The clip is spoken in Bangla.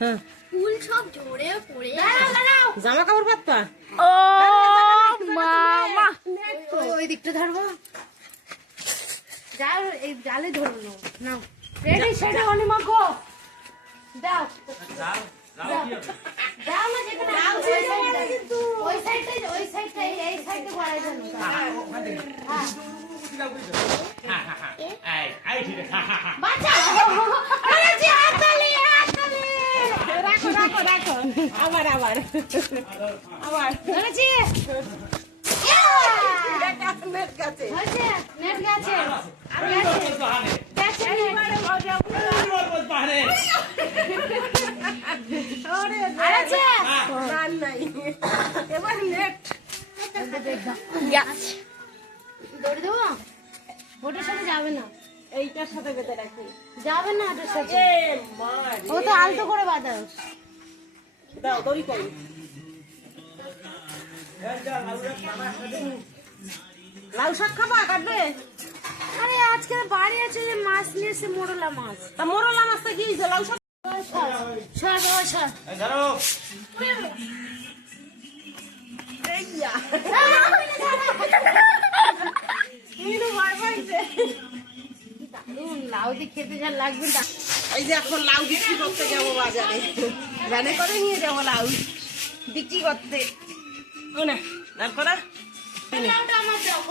হ্যাঁ। ফুল সব জোরে পড়ে জামা কাপড় পাতবা ও মামা ওই দিকটা ধরবো? জাল এই জালে ধরবো। না নাও। রেডি সেটা অনিমা গো। দাও। দাও। না যেখানে ওই সাইডটা ওই সাইডটা ওই সাইডটা এই সাইডটা বাড়াই দেন বাঁচা আরে রাখো আবার আবার। আবার। ধরেছি। নেট কাছে নেট গেছে গেছে গেছে আর আছে গান নাই এবার নেট দৌড়ে দেবো ওটার সাথে যাবে না এইটার সাথে বেঁধে রাখি। যাবে না ওটার সাথে। ও তো আলতো করে বাঁধা। দাও দড়ি কই লাউ শাক খাবা কাটবে? আরে আজকে বাড়ি আছে যে মাছ নিয়ে এসে মোরলা মাছ। তা মোরলা মাছটা কি হয়েছে? লাউ শাক? সর বাবা লাউ দিয়ে খেতে যা লাগবে তা এই যে এখন লাউ বিক্রি করতে যাব বাজারে। ভ্যানে করে নিয়ে যাব লাউ। বিক্রি করতে। ও না দাও।